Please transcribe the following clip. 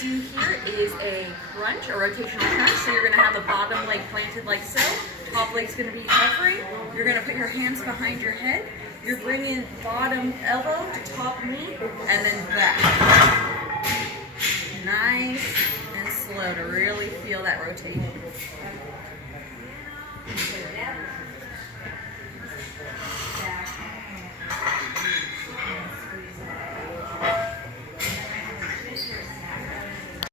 do here is a crunch, a rotational crunch. So you're gonna have the bottom leg planted like so. Top leg's gonna be hovering. You're gonna put your hands behind your head. You're bringing bottom elbow to top knee and then back. Nice and slow to really feel that rotation.